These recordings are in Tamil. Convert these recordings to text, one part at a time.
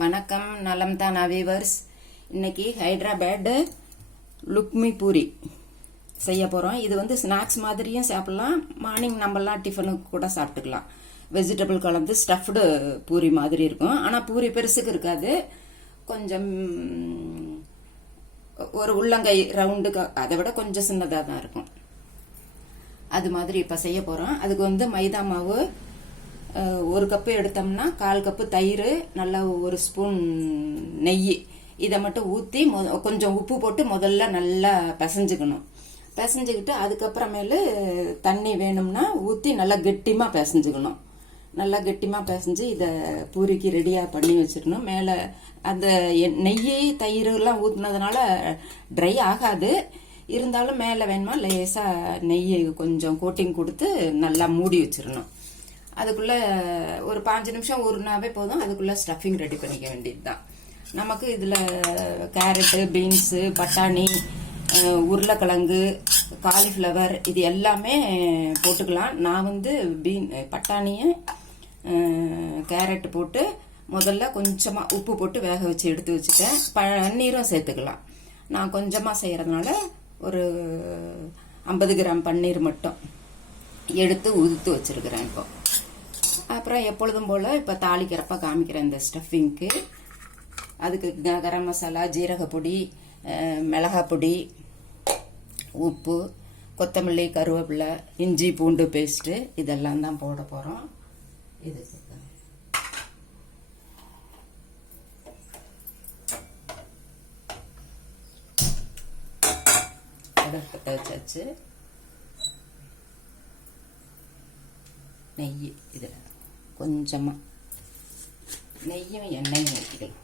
வணக்கம் நலம் தான் அவிவர்ஸ் இன்னைக்கு ஹைதராபாடு லுக்மி பூரி செய்ய போகிறோம் இது வந்து ஸ்நாக்ஸ் மாதிரியும் சாப்பிட்லாம். மார்னிங் நம்மலாம் டிஃபனுக்கு கூட சாப்பிட்டுக்கலாம். வெஜிடபிள் கலந்து ஸ்டஃப்டு பூரி மாதிரி இருக்கும். ஆனால் பூரி பெருசுக்கு இருக்காது. கொஞ்சம் ஒரு உள்ளங்கை ரவுண்டுக்கு அதை விட கொஞ்சம் சின்னதாக தான் இருக்கும். அது மாதிரி இப்போ செய்ய போகிறோம் அதுக்கு வந்து மைதா மாவு ஒரு கப்பு எடுத்தோம்னா கால் கப்பு தயிர் நல்லா ஒரு ஸ்பூன் நெய். இதை மட்டும் ஊற்றி கொஞ்சம் உப்பு போட்டு முதல்ல நல்லா பிசைஞ்சுக்கணும். பிசைஞ்சுக்கிட்டு அதுக்கப்புறமேலு தண்ணி வேணும்னா ஊற்றி நல்லா கெட்டிமாக பிசைஞ்சுக்கணும். நல்லா கெட்டிமாக பிசைஞ்சு இதை பூரிக்கு ரெடியாக பண்ணி வச்சிடணும் மேலே அந்த நெய் தயிரெலாம் ஊற்றினதுனால ஊற்றுனதுனால ட்ரை ஆகாது. இருந்தாலும் மேலே வேணுமா லேசாக நெய் கொஞ்சம் கோட்டிங் கொடுத்து நல்லா மூடி வச்சிடணும் அதுக்குள்ளே ஒரு பாஞ்சு நிமிஷம் ஊறுனாவே போதும். அதுக்குள்ளே ஸ்டஃபிங் ரெடி பண்ணிக்க வேண்டியது தான் நமக்கு இதில் கேரட்டு பீன்ஸு பட்டாணி உருளைக்கிழங்கு காலிஃப்ளவர் இது எல்லாமே போட்டுக்கலாம். நான் வந்து பீன் பட்டாணியை கேரட் போட்டு முதல்ல கொஞ்சமாக உப்பு போட்டு வேக வச்சு எடுத்து வச்சுட்டேன். பன்னீரும் சேர்த்துக்கலாம். நான் கொஞ்சமாக செய்கிறதுனால ஒரு ஐம்பது கிராம் பன்னீர் மட்டும் எடுத்து உதுத்து வச்சிருக்கிறேன் இப்போ. அப்புறம் எப்பொழுதும் போல் இப்போ தாளிக்கிறப்ப காமிக்கிறேன் இந்த ஸ்டஃபிங்க்கு அதுக்கு கரம் மசாலா ஜீரகப்பொடி மிளகாப்பொடி பொடி உப்பு கொத்தமல்லி கருவேப்பிலை இஞ்சி பூண்டு பேஸ்ட்டு இதெல்லாம் தான் போட போகிறோம் இது வச்சாச்சு நெய் இதில். கொஞ்சமாக நெய்யும் எண்ணெயும் ஊற்றிக்கலாம்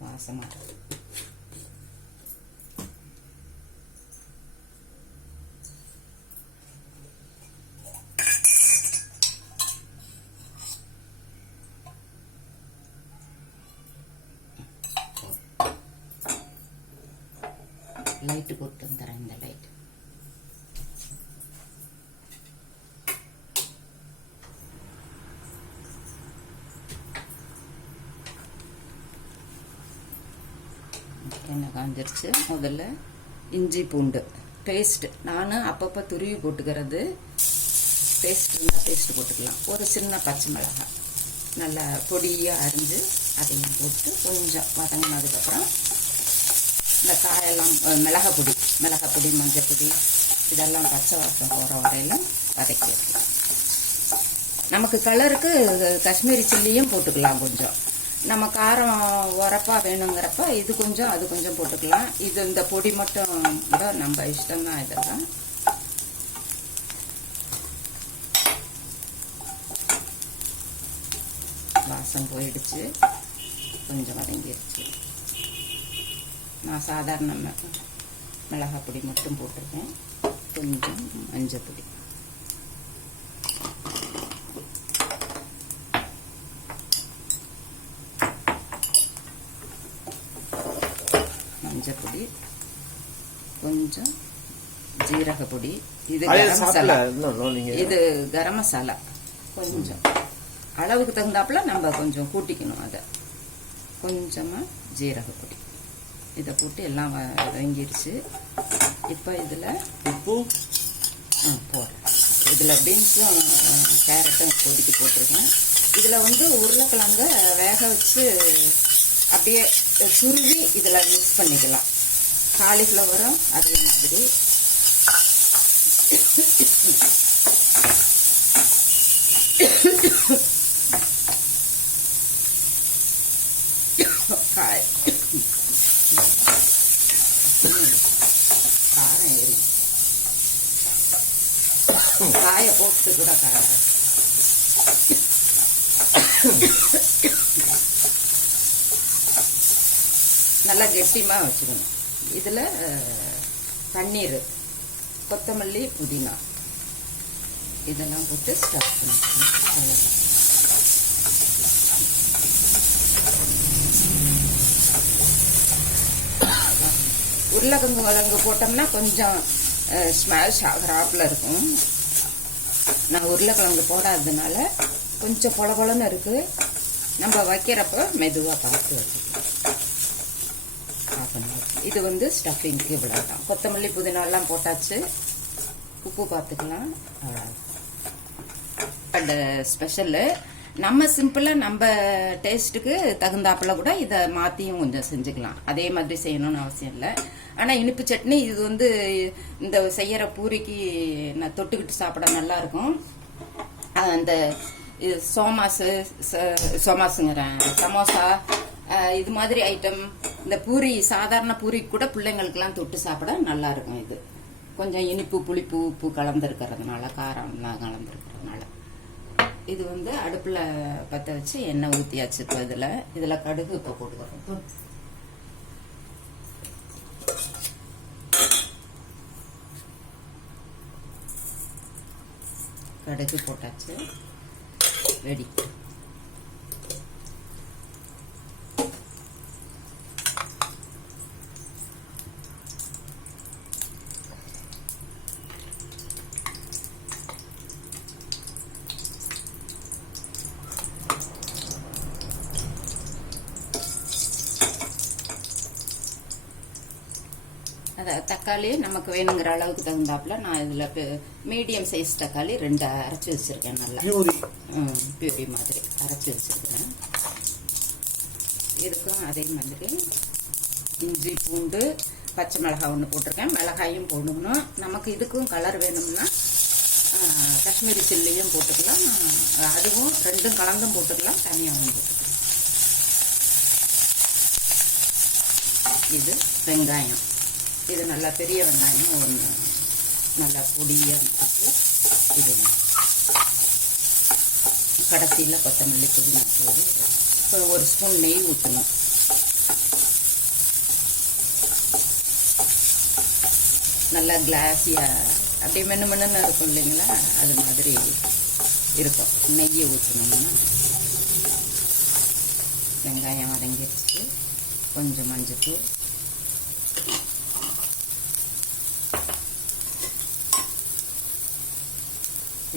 வாசமாக லைட்டு போட்டு தரேன் இந்த லைட் எண்ணெய் காஞ்சிருச்சு முதல்ல இஞ்சி பூண்டு. பேஸ்ட் நான் அப்பப்போ துருவி போட்டுக்கிறது. பேஸ்ட் இருந்தால் பேஸ்ட் போட்டுக்கலாம். ஒரு சின்ன பச்சை மிளகாய். நல்லா பொடியாக அரிஞ்சு அதையும் போட்டு கொஞ்சம் வதங்கினதுக்கப்புறம் இந்த காயெல்லாம் மிளகா பொடி மிளகா பொடி மஞ்சள் பொடி இதெல்லாம் பச்சை வாசம் போகிற வரையிலும் வதக்கி வைக்கலாம். நமக்கு கலருக்கு காஷ்மீரி சில்லியும் போட்டுக்கலாம் கொஞ்சம். நம்ம காரம் உரப்பா வேணுங்கிறப்ப இது கொஞ்சம் அது கொஞ்சம் போட்டுக்கலாம். இது இந்த பொடி மட்டும் கூட நம்ம இஷ்டம்தான் இதெல்லாம். வாசம் போயிடுச்சு. கொஞ்சம் வதங்கிடுச்சு நான் சாதாரண மி- மிளகாய் பொடி மட்டும் போட்டிருக்கேன். கொஞ்சம் மஞ்சள் பொடி. மஞ்சள் பொடி கொஞ்சம் ஜீரக பொடி இது கரம் மசாலா. இது கரம் மசாலா கொஞ்சம். அளவுக்கு தகுந்தாப்புல நம்ம கொஞ்சம் கூட்டிக்கணும் அதை. கொஞ்சமாக ஜீரக பொடி இதை போட்டு எல்லாம் வதங்கிருச்சு. இப்போ இதில் உப்பு. போடுறேன் இதில் பீன்ஸும் கேரட்டும் கொதிக்க போட்டிருக்கேன். இதில் வந்து உருளைக்கிழங்க வேக வச்சு அப்படியே துருவி இதில் மிக்ஸ் பண்ணிக்கலாம். காலிஃப்ளவரும் அதே மாதிரி. காரம் ஏறி. காய போட்டு கூட காரம் நல்லா கெட்டிமாக வச்சுக்கணும். இதில் பன்னீர் கொத்தமல்லி புதினா. இதெல்லாம் போட்டு ஸ்டார்ட் பண்ணிக்கணும். அவ்வளோதான் உருளைக்கிழங்கு கிழங்கு போட்டோம்னா கொஞ்சம் ஸ்மாஷ் ஆகிறாப்பில் இருக்கும். நான் உருளைக்கிழங்கு போடாததுனால கொஞ்சம் பொல பொலன்னு இருக்குது நம்ம வைக்கிறப்ப மெதுவாக பார்த்து வைக்கணும் இது வந்து ஸ்டஃபிங்க்கு இவ்வளோ தான் கொத்தமல்லி புதினாலாம் போட்டாச்சு. உப்பு பார்த்துக்கலாம். அந்த ஸ்பெஷலு நம்ம சிம்பிளாக நம்ம டேஸ்ட்டுக்கு தகுந்தாப்புல கூட இதை மாற்றியும் கொஞ்சம் செஞ்சுக்கலாம். அதே மாதிரி செய்யணும்னு அவசியம் இல்லை. ஆனால் இனிப்பு சட்னி இது வந்து இந்த செய்கிற பூரிக்கு நான் தொட்டுக்கிட்டு சாப்பிட நல்லாயிருக்கும். அந்த இது சோமாசு ச- சமோசா இது மாதிரி ஐட்டம் இந்த பூரி சாதாரண பூரி கூட பிள்ளைங்களுக்கெல்லாம் தொட்டு சாப்பிட நல்லா இருக்கும் இது. கொஞ்சம் இனிப்பு புளிப்பு உப்பு கலந்துருக்கிறதுனால காரம்லாம் கலந்துருக்கிறதுனால. இது வந்து அடுப்பில் பற்ற வச்சு எண்ணெய் ஊற்றியாச்சு இப்போ இதில். இதில் கடுகு இப்போ போட்டுக்கிறோம். கடுகு போட்டாச்சு. ரெடி. அதை தக்காளி நமக்கு வேணுங்கிற அளவுக்கு தகுந்தாப்புல நான் இதில் மீடியம் சைஸ் தக்காளி ரெண்டு அரைச்சி வச்சுருக்கேன் நல்லா. பியூரி. மாதிரி அரைச்சி வச்சுருக்கிறேன் இதுக்கும் அதே மாதிரி இஞ்சி பூண்டு பச்சை மிளகாய் ஒன்று போட்டிருக்கேன். மிளகாயும் போடணும். நமக்கு இதுக்கும் கலர் வேணும்னா காஷ்மீரி சில்லியும் போட்டுக்கலாம். அதுவும் ரெண்டும் கலந்தும் போட்டுக்கலாம். தனியாகவும் போட்டுக்கலாம். இது வெங்காயம். இது நல்லா பெரிய வெங்காயம் ஒன்று நல்லா பொடியாக இது கடைசியில் கொத்தமல்லி புதினா போது இப்போ ஒரு ஸ்பூன் நெய் ஊற்றணும் நல்லா கிளாஸியாக அப்படியே மென்று மென்னு இருக்கும் இல்லைங்களா? அது மாதிரி இருக்கும். நெய்யை ஊற்றணும்னா வெங்காயம் வதங்கிடுச்சு. கொஞ்சம் மஞ்சள் தூள்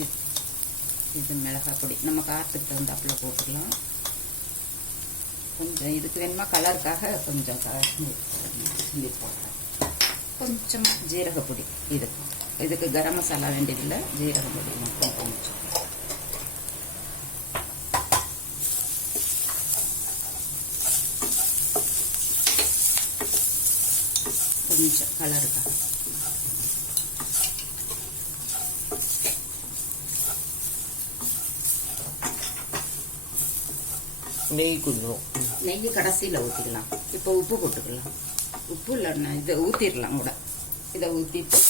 இது மிளகாய் பொடி நம்ம காரத்துக்கு தகுந்தாப்புல போட்டுக்கலாம். கொஞ்சம் இதுக்கு வேணுமா கலருக்காக கொஞ்சம் காஷ்மீர் போடுறேன் கொஞ்சமாக ஜீரகப்பொடி இதுக்கு இதுக்கு கரம் மசாலா வேண்டியதில்லை ஜீரகப்பொடி மட்டும் கொஞ்சம் கொஞ்சம் கலருக்காக. நெய் கொஞ்சம் நெய் கடைசியில் ஊற்றிக்கலாம் இப்போ உப்பு போட்டுக்கலாம். உப்பு இல்லைன்னா இதை ஊற்றிடலாம் கூட. இதை ஊற்றிட்டு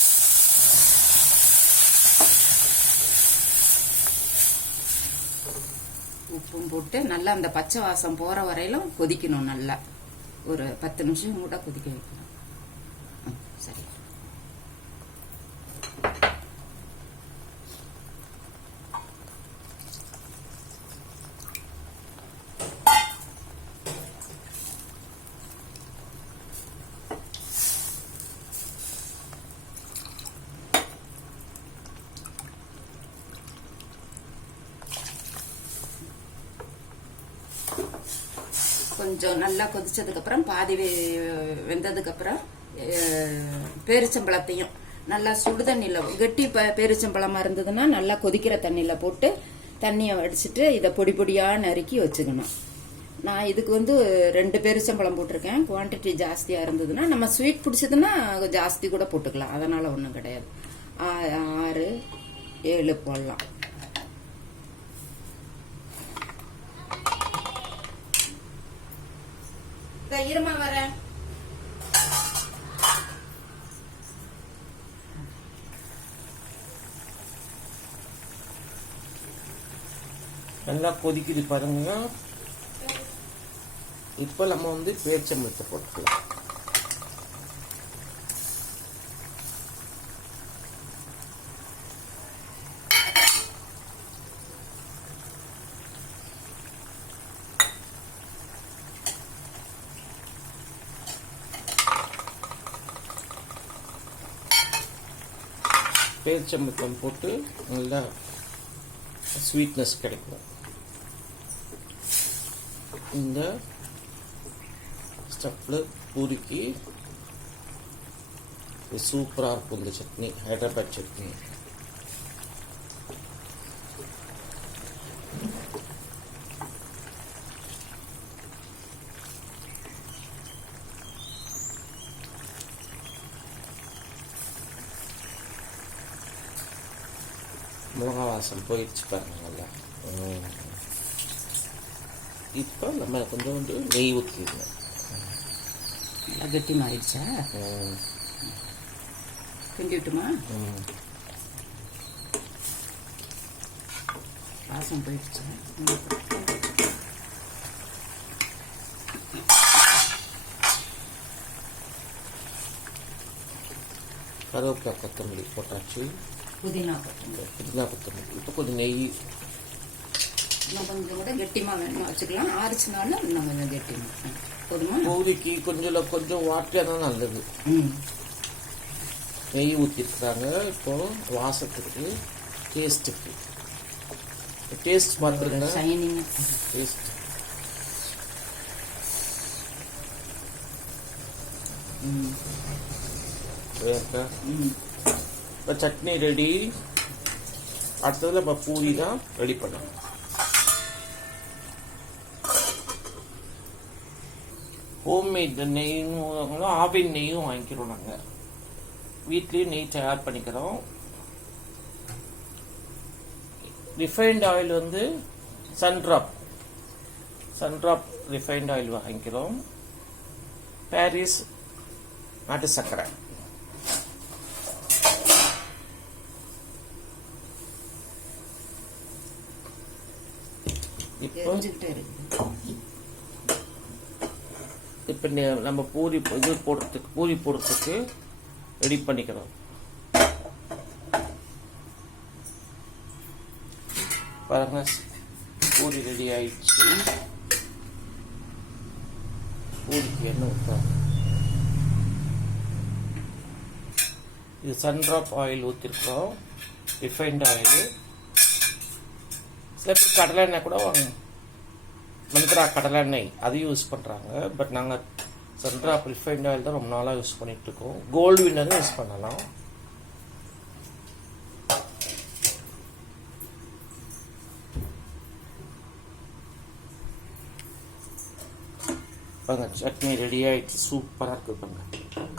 உப்பும் போட்டு நல்லா அந்த பச்சை வாசம் போகிற வரையிலும் கொதிக்கணும் நல்லா. ஒரு பத்து நிமிஷம் கூட கொதிக்க வைக்கணும் ம், சரி கொஞ்சம் நல்லா கொதிச்சதுக்கப்புறம் பாதி வெந்ததுக்கப்புறம் பேரிச்சம்பழத்தையும் நல்லா சுடு தண்ணியில் கெட்டி ப பேரிச்சம்பழமா இருந்ததுன்னா நல்லா கொதிக்கிற தண்ணியில் போட்டு தண்ணியை வடிச்சிட்டு இதை பொடி பொடியாக நறுக்கி வச்சுக்கணும். நான் இதுக்கு வந்து ரெண்டு பேரிச்சம்பழம் போட்டிருக்கேன். குவான்டிட்டி ஜாஸ்தியாக இருந்ததுன்னா நம்ம ஸ்வீட் பிடிச்சதுன்னா ஜாஸ்தி கூட போட்டுக்கலாம். அதனால் ஒன்றும் கிடையாது. ஆ- ஆறு ஏழு போடலாம். இருமா வர. நல்லா கொதிக்குது பாருங்க. இப்போ நம்ம வந்து பேச்சம்பழத்தை போட்டுக்கலாம். பேரிச்சம்பழம் போட்டு நல்லா ஸ்வீட்னஸ் கிடைக்கும். இந்த ஸ்டஃப்பில் பூரிக்கு சூப்பராக இருக்கும் இந்த சட்னி ஹைதராபாத் சட்னி. மிளகா வாசம் போயிடுச்சு பாருங்க நல்லா ம். இப்போ நம்ம கொஞ்சோண்டு நெய் ஊற்றிடணும் நல்லா கெட்டிமாயிடுச்சா ம். கிண்டி விட்டுமா. வாசம் போயிடுச்சா கருவேப்பிலை கொத்தமல்லி போட்டாச்சு புதினா கொத்தமல்லி புதினா கொத்தமல்லி இப்போ கொஞ்சம் நெய் இன்னும் கொஞ்சம் கூட கெட்டிமா வேணுமா வச்சுக்கலாம் ஆறுச்சுனாலும் இன்னும் கொஞ்சம் கெட்டிமா ம். போதுமா பூரிக்கு கொஞ்சம் கொஞ்சம் வாட்டியாக தான் நல்லது நெய் ஊற்றிருக்குறாங்க இப்போ வாசத்துக்கு டேஸ்ட்டுக்கு டேஸ்ட் மாத்திருங்க ஷைனிங் டேஸ்ட் ம் ம் இப்போ சட்னி ரெடி. அடுத்தது நம்ம பூரி தான் ரெடி பண்ணணும். ஹோம்மேட் நெய்யும் ஆவின் நெய்யும் வாங்கிக்கிறோம் நாங்கள் வீட்லேயும் நெய் தயார் பண்ணிக்கிறோம். ரிஃபைண்ட் ஆயில் வந்து சன்ட்ராப் சன்ட்ராப் ரிஃபைண்ட் ஆயில் வாங்கிக்கிறோம். பாரிஸ் நாட்டு சர்க்கரை. இப்போ இப்போ நம்ம பூரி இது போடுறதுக்கு பூரி போடுறதுக்கு ரெடி பண்ணிக்கிறோம் பாருங்க பூரி ரெடி ஆயிடுச்சு. பூரிக்கு எண்ணெய் ஊற்றோம் இது சன்ட்ராப் ஆயில் ஊற்றிருக்கிறோம் ரிஃபைண்ட் ஆயில் சில பேர் கடலை எண்ணெய் கூட வாங்க. மந்த்ரா கடலெண்ணெய் அதையும் யூஸ் பண்ணுறாங்க பட் நாங்கள் சென்ட்ரா ரிஃபைண்ட் ஆயில் தான் ரொம்ப நாளாக யூஸ் பண்ணிகிட்ருக்கோம் இருக்கோம். கோல்டு வின்னரும் யூஸ் பண்ணலாம். பாருங்க சட்னி ரெடி ஆகிடுச்சு சூப்பராக இருக்குது பாருங்க.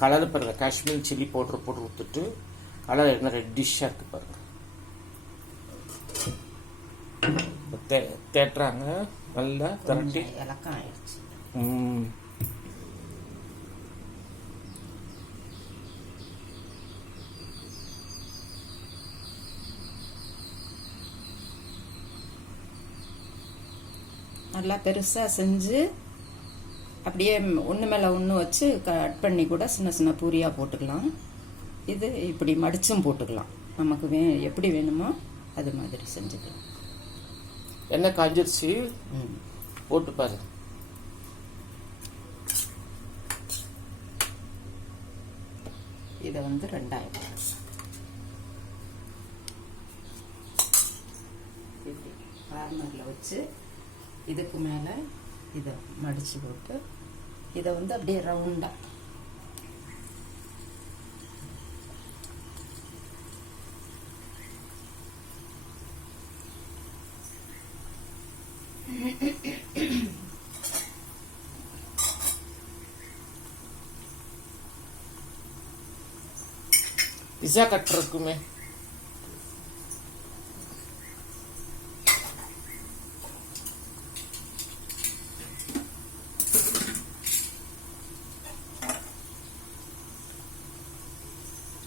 கலர் பாருங்கள் காஷ்மீர் சில்லி பவுடர் போட்டு ஊற்றிட்டு கலர் என்ன ரெட்டிஷாக இருக்குது பாருங்க. தே- தேட்டுறாங்க நல்லா திரட்டி. இலக்கம் ஆயிடுச்சு ம். நல்லா பெருசாக செஞ்சு அப்படியே ஒன்று மேலே ஒன்று வச்சு கட் பண்ணி கூட சின்ன சின்ன பூரியாக போட்டுக்கலாம். இது இப்படி மடிச்சும் போட்டுக்கலாம். நமக்கு வே எப்படி வேணுமோ அது மாதிரி செஞ்சுக்கலாம். எண்ணெய் காஞ்சிருச்சு? போட்டு பாரு. இதை வந்து ரெண்டாயிரம். கார்னரில் வச்சு இதுக்கு மேலே இதை மடித்து போட்டு இதை வந்து அப்படியே ரவுண்டாக பிஸா கட்டர் இருக்குமே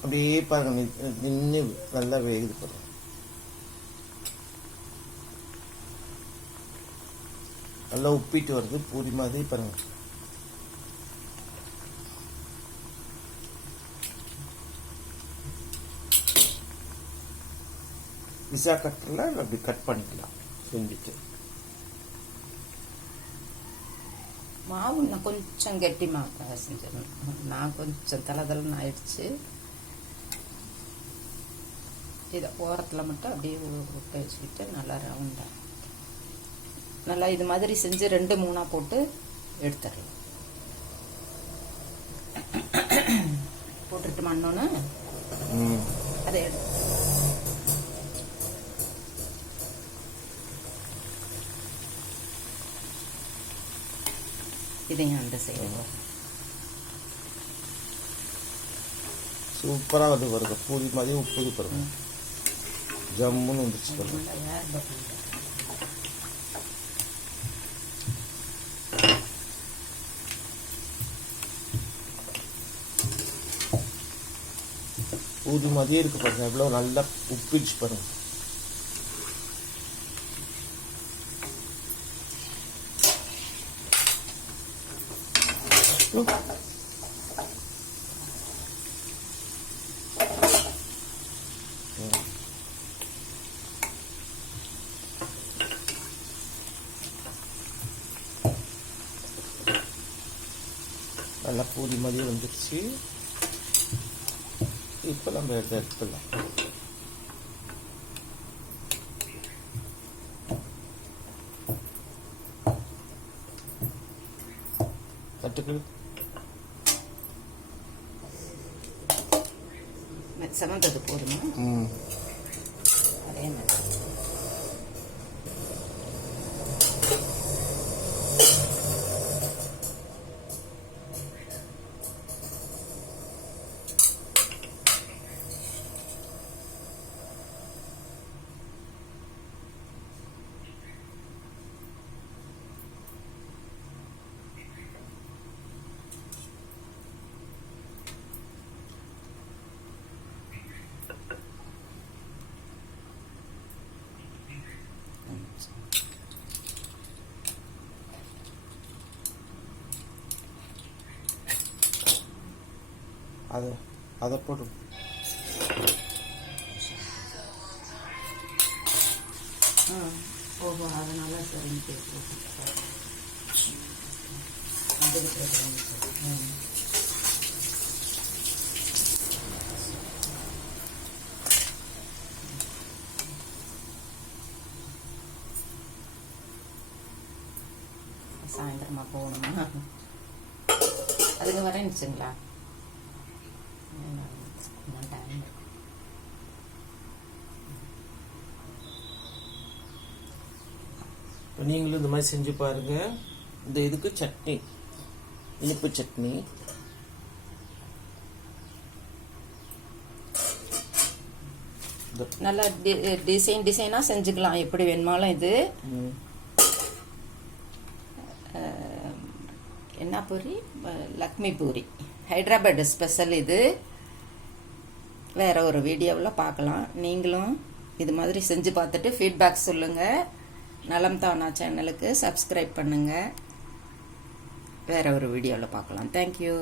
அப்படியே பாருங்க நின்று நல்லா வேகுது பாருங்க. நல்லா உப்பிட்டு வருது பூரி மாதிரி பாருங்க. பிஸா கட்டரில் அப்படி கட் பண்ணிக்கலாம். செஞ்சுட்டு. மாவு நான் கொஞ்சம் கெட்டி மாவு செஞ்சிடணும் நான் கொஞ்சம் தலை தலைன்னு ஆயிடுச்சு. இதை ஓரத்தில் மட்டும் அப்படியே விட்டு வச்சுக்கிட்டு நல்லா ரவுண்டாக நல்லா இது மாதிரி செஞ்சு ரெண்டு மூணா போட்டு எடுத்துடலாம். போட்டுட்டு மண்ணோன்னு அதை எடு இதையும் அந்த செய்யணும் சூப்பராக வந்து பாருங்க. பூரி மாதிரி உப்புது பாருங்க. ஜம்முன்னு வந்துச்சு பாருங்க. பூரி மாதிரியே இருக்கு பாருங்க. எவ்வளோ நல்லா உப்பிச்சு பாருங்க. நல்லா பூரி மாதிரியே வந்துருச்சு இப்போ நம்ம எடுத்து எடுத்துடலாம். தட்டுக்கு செவந்தது போதுமா? ம் அதே மாதிரி அதை அதை போடும் ஆ ஓஹோ அதனால சரின்னு கேட்குறோம் அதுக்கு சாயந்தரமா போகணுமா? அதுக்கு வரேன்னுச்சுங்களா இன்னும் டைம் இருக்கு இப்போ நீங்களும் இந்த மாதிரி செஞ்சு பாருங்க. இந்த இதுக்கு சட்னி. இனிப்பு சட்னி. நல்லா டிசைன் டிசைனாக செஞ்சுக்கலாம். எப்படி வேணுமாலும் இது. என்ன பூரி? அஹ், லக்ஷ்மி பூரி. ஹைதராபாத் ஸ்பெஷல் இது. வேற ஒரு வீடியோவில் பார்க்கலாம் நீங்களும் இது மாதிரி செஞ்சு பார்த்துட்டு ஃபீட்பேக் சொல்லுங்கள் நலம் தானா சேனலுக்கு சப்ஸ்கிரைப் பண்ணுங்கள் வேறு ஒரு வீடியோவில் பார்க்கலாம். தேங்க்யூ